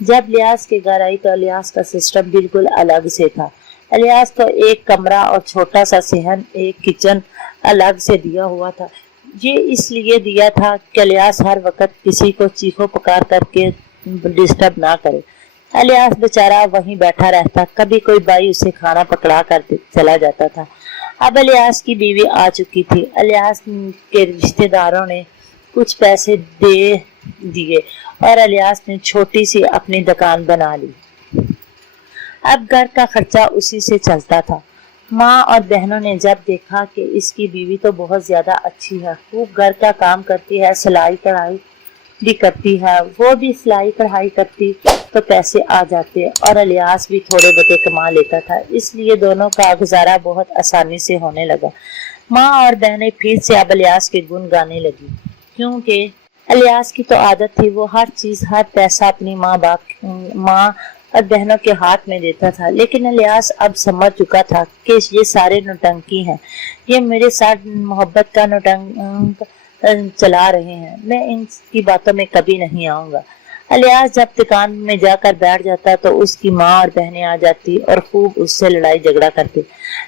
جب الیاس کے گھر آئی تو الیاس کا سسٹم بالکل الگ سے تھا۔ الیاس کو ایک کمرہ اور چھوٹا سا صحن، ایک کچن الگ سے دیا ہوا تھا۔ یہ اس لیے دیا تھا کہ الیاس ہر وقت کسی کو چیخو پکار کر کے ڈسٹرب نہ کرے۔ الیاس بیچارہ وہیں بیٹھا رہتا، کبھی کوئی بھائی اسے کھانا پکڑا کر چلا جاتا تھا۔ اب الیاس کی بیوی آ چکی تھی۔ الیاس کے رشتہ داروں نے کچھ پیسے دے دیے اور الیاس نے چھوٹی سی اپنی دکان بنا لی۔ اب گھر کا خرچہ اسی سے چلتا تھا۔ ماں اور بہنوں نے جب دیکھا کہ اس کی بیوی تو بہت زیادہ اچھی ہے، خوب گھر کا کام کرتی ہے، سلائی کڑھائی بھی کرتی ہے، وہ بھی سلائی کڑھائی کرتی تو پیسے آ جاتے اور الیاس بھی تھوڑے بہت کما لیتا تھا، اس لیے دونوں کا گزارا بہت آسانی سے ہونے لگا۔ ماں اور بہنیں پھر سے اب الیاس کے گن گانے لگی، کیونکہ الیاس کی تو عادت تھی، وہ ہر چیز، ہر پیسہ اپنی ماں اور بہنوں کے ہاتھ میں دیتا تھا۔ لیکن الیاس اب سمجھ چکا تھا کہ یہ سارے نوٹنکی ہیں، یہ میرے ساتھ محبت کا نوٹنک چلا رہے ہیں، میں ان کی باتوں میں کبھی نہیں آؤں گا۔ الیاس جب دکان میں جا کر بیٹھ جاتا تو اس کی ماں اور بہنیں آ جاتی اور خوب اس سے لڑائی جھگڑا کرتے۔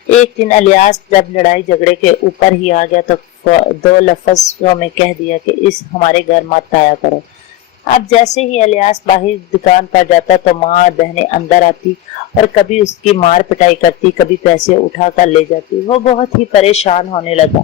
ایک دن الیاس جب لڑائی جھگڑے کے اوپر ہی آ گیا تو 2 لفظوں میں کہہ دیا کہ اس ہمارے گھر مت آیا کرو۔ اب جیسے ہی الیاس باہر دکان پر جاتا تو ماں اور بہنیں اندر آتی اور کبھی اس کی مار پٹائی کرتی، کبھی پیسے اٹھا کر لے جاتی۔ وہ بہت ہی پریشان ہونے لگا۔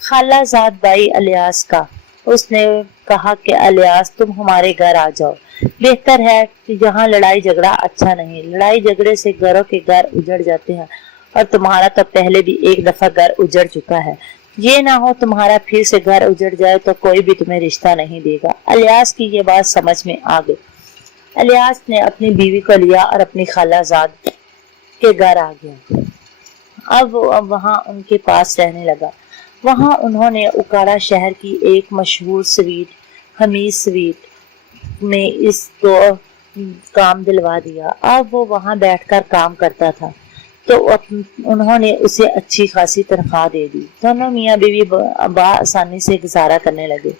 خالہ زاد بھائی الیاس کا، اس نے کہا کہ الیاس تم ہمارے گھر آ جاؤ، بہتر ہے کہ یہاں لڑائی جھگڑا اچھا نہیں، لڑائی جھگڑے سے گھروں کے گھر اجڑ جاتے ہیں اور تمہارا تو پہلے بھی ایک دفعہ گھر اجڑ چکا ہے، یہ نہ ہو تمہارا پھر سے گھر اجڑ جائے تو کوئی بھی تمہیں رشتہ نہیں دے گا۔ الیاس کی یہ بات سمجھ میں آ گئی۔ الیاس نے اپنی بیوی کو لیا اور اپنی خالہ زاد کے گھر آ گیا۔ اب وہاں ان کے پاس رہنے لگا۔ وہاں انہوں نے اکاڑا شہر کی ایک مشہور سویٹ، حمید سویٹ میں اس کو کام دلوا دیا۔ اب وہ وہاں بیٹھ کر کام کرتا تھا تو انہوں نے اسے اچھی خاصی تنخواہ دے دی۔ دونوں میاں بیوی بآسانی سے گزارا کرنے لگے۔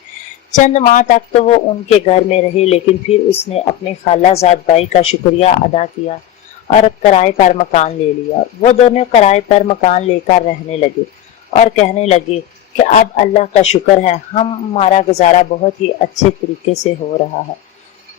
چند ماہ تک تو وہ ان کے گھر میں رہے، لیکن پھر اس نے اپنے خالہ زاد بھائی کا شکریہ ادا کیا اور کرائے پر مکان لے لیا۔ وہ دونوں کرائے پر مکان لے کر رہنے لگے اور کہنے لگے کہ اب اللہ کا شکر ہے، ہمارا گزارا بہت ہی اچھے طریقے سے ہو رہا ہے۔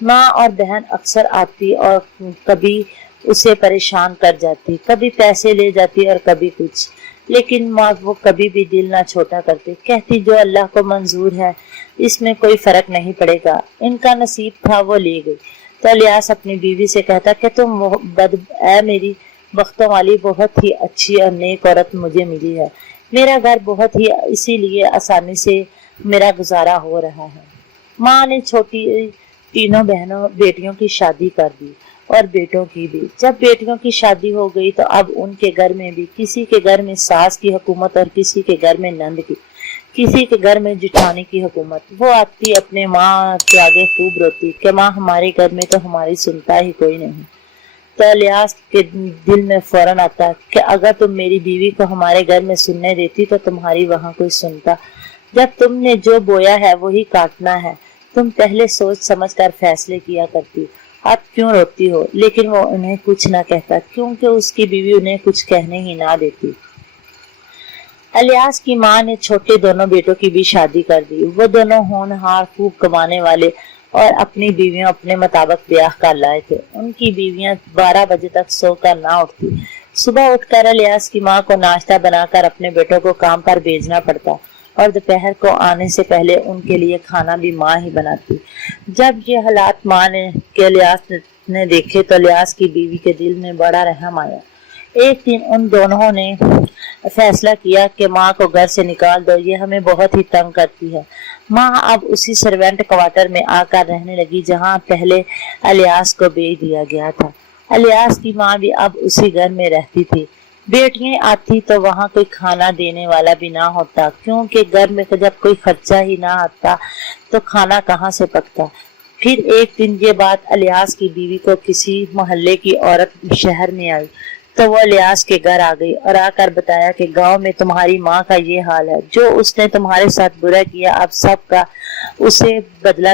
ماں اور بہن اکثر آتی اور کبھی اسے پریشان کر جاتی، کبھی پیسے لے جاتی اور کبھی کچھ، لیکن ماں وہ کبھی بھی دل نہ چھوٹا کرتی، کہتی جو اللہ کو منظور ہے اس میں کوئی فرق نہیں پڑے گا، ان کا نصیب تھا وہ لے گئی۔ تو الیاس اپنی بیوی سے کہتا کہ تم اے میری بختوں والی، بہت ہی اچھی اور نیک عورت مجھے ملی ہے، میرا گھر بہت ہی اسی لیے آسانی سے میرا گزارا ہو رہا ہے۔ ماں نے چھوٹی تینوں بیٹیوں کی شادی کر دی اور بیٹوں کی بھی۔ جب بیٹیوں کی شادی ہو گئی تو اب ان کے گھر میں بھی، کسی کے گھر میں ساس کی حکومت اور کسی کے گھر میں نند کی، کسی کے گھر میں جٹھانی کی حکومت۔ وہ آتی اپنے ماں کے آگے خوب روتی کہ ماں ہمارے گھر میں تو ہماری سنتا ہی کوئی نہیں۔ تو الیاس کے دل میں فوراً آتا کہ اگر تم میری بیوی کو ہمارے گھر میں سننے دیتی تو تمہاری وہاں کوئی سنتا، جب تم نے جو بویا ہے وہی کاٹنا ہے، تم پہلے سوچ سمجھ کر فیصلے کیا کرتی، اب کیوں روتی ہو؟ لیکن وہ انہیں کچھ نہ کہتا کیونکہ اس کی بیوی انہیں کچھ کہنے ہی نہ دیتی۔ الیاس کی ماں نے چھوٹے دونوں بیٹوں کی بھی شادی کر دی۔ وہ دونوں ہونہار، خوب کمانے والے اور اپنی بیویاں اپنے مطابق بیاہ کر لائے تھے۔ ان کی بیویاں 12 بجے تک سو کر نہ اٹھتی۔ صبح اٹھ کر الیاس کی ماں کو ناشتہ بنا کر اپنے بیٹوں کو کام پر بھیجنا پڑتا اور دوپہر کو آنے سے پہلے ان کے لیے کھانا بھی ماں ہی بناتی۔ جب یہ حالات ماں نے الیاس نے دیکھے تو الیاس کی بیوی کے دل میں بڑا رحم آیا۔ ایک دن ان دونوں نے فیصلہ کیا کہ ماں کو گھر سے نکال دو، یہ ہمیں بہت ہی تنگ کرتی ہے۔ ماں اب اسی سروینٹ کوارٹر میں آ کر رہنے لگی جہاں پہلے الیاس کو بھیج دیا گیا تھا۔ الیاس کی ماں بھی اب اسی گھر میں رہتی تھی۔ بیٹیاں آتی تو وہاں کوئی کھانا دینے والا بھی نہ ہوتا، کیونکہ گھر میں جب کوئی خرچہ ہی نہ آتا تو کھانا کہاں سے پکتا۔ پھر ایک دن یہ بات الیاس کی بیوی کو کسی محلے کی عورت شہر میں آئی تو وہ الیاس کے گھر آ گئی اور آ کر بتایا کہ گاؤں میں تمہاری ماں کا یہ حال ہے، جو اس نے تمہارے ساتھ برا کیا اب سب کا اسے بدلہ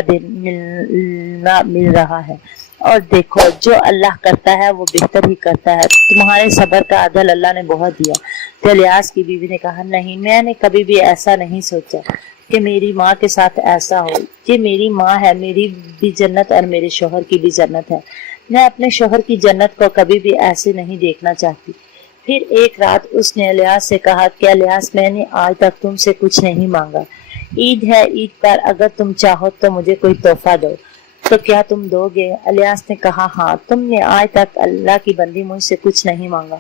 مل رہا ہے، اور دیکھو جو اللہ کرتا ہے وہ بہتر ہی کرتا ہے، تمہارے صبر کا عدل اللہ نے بہت دیا۔ تو الیاس کی بیوی نے کہا نہیں، میں نے کبھی بھی ایسا نہیں سوچا کہ میری ماں کے ساتھ ایسا ہو۔ یہ میری ماں ہے، میری بھی جنت اور میرے شوہر کی بھی جنت ہے، میں اپنے شوہر کی جنت کو کبھی بھی ایسے نہیں دیکھنا چاہتی۔ پھر ایک رات اس نے الیاس سے کہا کہ الیاس میں نے آج تک تم سے کچھ نہیں مانگا، عید ہے، عید پر اگر تم چاہو تو مجھے کوئی تحفہ دو، تو کیا تم دو گے؟ الیاس نے کہا ہاں، تم نے آج تک اللہ کی بندی مجھ سے کچھ نہیں مانگا،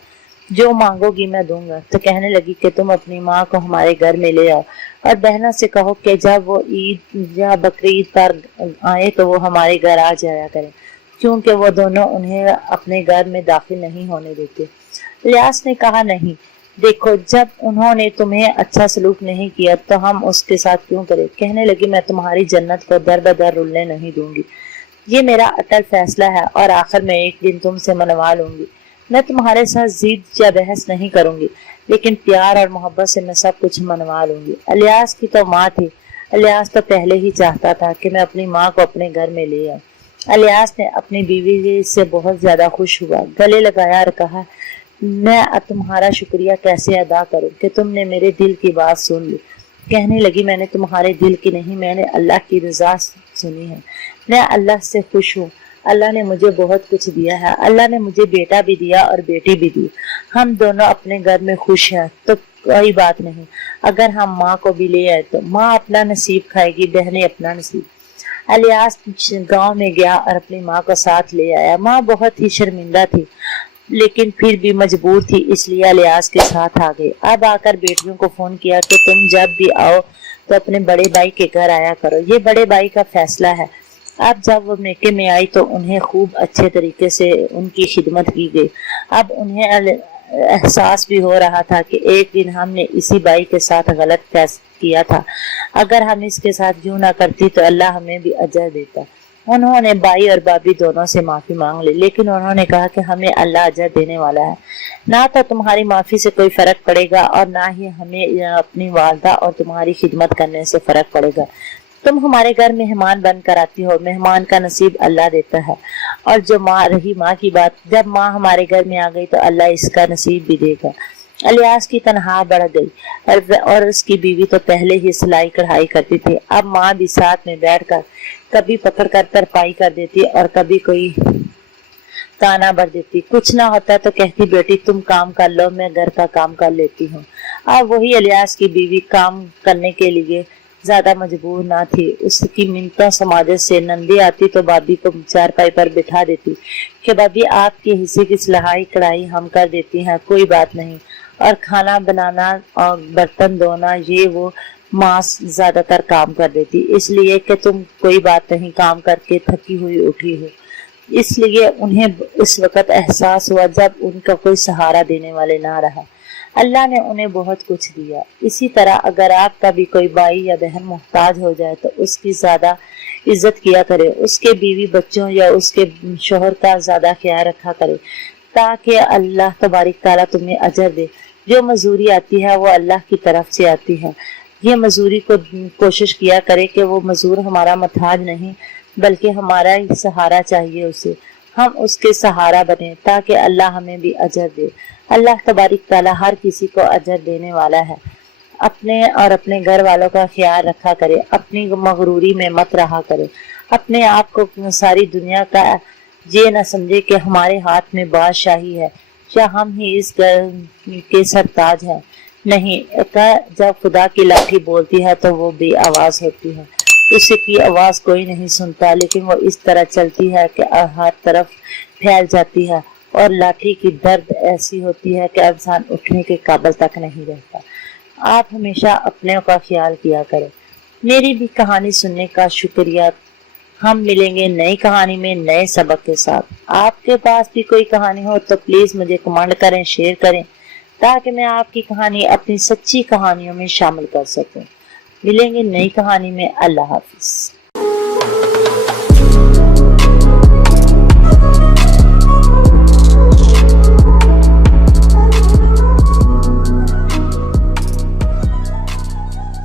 جو مانگو گی میں دوں گا۔ تو کہنے لگی کہ تم اپنی ماں کو ہمارے گھر میں لے آؤ اور بہنوں سے کہو کہ جب وہ عید یا بقرعید پر آئے تو وہ ہمارے گھر آ جایا کریں، کیونکہ وہ دونوں انہیں اپنے گھر میں داخل نہیں ہونے دیتے۔ الیاس نے کہا نہیں، دیکھو جب انہوں نے تمہیں اچھا سلوک نہیں کیا تو ہم اس کے ساتھ کیوں کریں؟ کہنے لگی میں تمہاری جنت کو در بدر رلنے نہیں دوں گی، یہ میرا اٹل فیصلہ ہے اور آخر میں ایک دن تم سے منوا لوں گی۔ میں تمہارے ساتھ ضد یا بحث نہیں کروں گی، لیکن پیار اور محبت سے میں سب کچھ منوا لوں گی۔ الیاس کی تو ماں تھی، الیاس تو پہلے ہی چاہتا تھا کہ میں اپنی ماں کو اپنے گھر میں لے آؤں۔ الیاس نے اپنی بیوی سے بہت زیادہ خوش ہوا، گلے لگایا اور کہا میں تمہارا شکریہ کیسے ادا کروں کہ تم نے میرے دل کی بات سن لی۔ کہنے لگی میں نے تمہارے دل کی نہیں، میں نے اللہ کی رضا سنی ہے، میں اللہ سے خوش ہوں، اللہ نے مجھے بہت کچھ دیا ہے، اللہ نے مجھے بیٹا بھی دیا اور بیٹی بھی دی، ہم دونوں اپنے گھر میں خوش ہیں، تو کوئی بات نہیں، اگر ہم ماں کو بھی لے آئے تو ماں اپنا نصیب کھائے گی، بہنیں اپنا نصیب۔ الیاس گاؤں میں گیا اور اپنی ماں کو ساتھ لے آیا۔ ماں بہت ہی شرمندہ تھی لیکن پھر بھی مجبور تھی، اس لیے الیاس کے ساتھ آ گئی۔ اب آ کر بیٹیوں کو فون کیا کہ تم جب بھی آؤ تو اپنے بڑے بھائی کے گھر آیا کرو، یہ بڑے بھائی کا فیصلہ ہے۔ اب جب وہ میکے میں آئی تو انہیں خوب اچھے طریقے سے ان کی خدمت کی گئی۔ اب انہیں احساس بھی ہو رہا تھا کہ ایک دن ہم نے اسی بھائی کے ساتھ غلط فیصلہ کیا تھا، اگر ہم اس کے ساتھ یوں نہ کرتی تو اللہ ہمیں بھی اجر دیتا۔ انہوں نے بھائی اور بھابھی دونوں سے معافی مانگ لی، لیکن انہوں نے کہا کہ ہمیں اللہ اجر دینے والا ہے، نہ تو تمہاری معافی سے کوئی فرق پڑے گا اور نہ ہی ہمیں اپنی والدہ اور تمہاری خدمت کرنے سے فرق پڑے گا۔ تم ہمارے گھر مہمان بن کر آتی ہو، مہمان کا نصیب اللہ دیتا ہے، اور جو رہی ماں کی بات، جب ماں ہمارے گھر میں آ گئی تو اللہ اس کا نصیب بھی دے گا۔ الیاس کی تنخواہ بڑھ گئی اور اس کی بیوی تو پہلے ہی سلائی کڑھائی کرتی تھی، اب ماں بھی ساتھ میں بیٹھ کر کبھی پکڑ کر ترپائی کر دیتی اور کبھی کوئی تانا بھر دیتی، کچھ نہ ہوتا تو کہتی بیٹی تم کام کر لو، میں گھر کا کام کر لیتی ہوں۔ اب وہی الیاس کی بیوی کام کرنے کے لیے زیادہ مجبور نہ تھی، اس کی منتوں سماجت سے نندی آتی تو بابی کو چارپائی پر بٹھا دیتی کہ بابی آپ کے حصے کی سلائی کڑھائی ہم کر دیتی ہیں، کوئی بات نہیں، اور کھانا بنانا اور برتن دھونا یہ وہ ماں زیادہ تر کام کر دیتی، اس لیے کہ تم کوئی بات نہیں کام کر کے تھکی ہوئی اٹھی ہو۔ اس لیے انہیں اس وقت احساس ہوا جب ان کا کوئی سہارا دینے والے نہ رہا۔ اللہ نے انہیں بہت کچھ دیا۔ اسی طرح اگر آپ کا بھی کوئی بھائی یا بہن محتاج ہو جائے تو اس کی زیادہ عزت کیا کرے، اس کے بیوی بچوں یا اس کے شوہر کا زیادہ خیال رکھا کرے، تاکہ اللہ تبارک تعالیٰ تمہیں اجر دے۔ جو مزوری آتی ہے وہ اللہ کی طرف سے آتی ہے، یہ مزوری کو کوشش کیا کرے کہ وہ مزدور ہمارا محتاج نہیں بلکہ ہمارا ہی سہارا چاہیے اسے، ہم اس کے سہارا بنے تاکہ اللہ ہمیں بھی اجر دے۔ اللہ تبارک تعالیٰ ہر کسی کو اجر دینے والا ہے۔ اپنے اور اپنے گھر والوں کا خیال رکھا کرے، اپنی مغروری میں مت رہا کرے، اپنے آپ کو ساری دنیا کا یہ نہ سمجھے کہ ہمارے ہاتھ میں بادشاہی ہے یا ہم ہی اس گھر کے سرتاج ہیں، نہیں، جب خدا کی لاٹھی بولتی ہے تو وہ بے آواز ہوتی ہے، اس کی آواز کوئی نہیں سنتا، لیکن وہ اس طرح چلتی ہے کہ ہر طرف پھیل جاتی ہے، اور لاٹھی کی درد ایسی ہوتی ہے کہ انسان اٹھنے کے قابل تک نہیں رہتا۔ آپ ہمیشہ اپنے کا خیال کیا کریں۔ میری بھی کہانی سننے کا شکریہ۔ ہم ملیں گے نئی کہانی میں نئے سبق کے ساتھ۔ آپ کے پاس بھی کوئی کہانی ہو تو پلیز مجھے کمنٹ کریں، شیئر کریں، تاکہ میں آپ کی کہانی اپنی سچی کہانیوں میں شامل کر سکوں۔ ملیں گے نئی کہانی میں۔ اللہ حافظ۔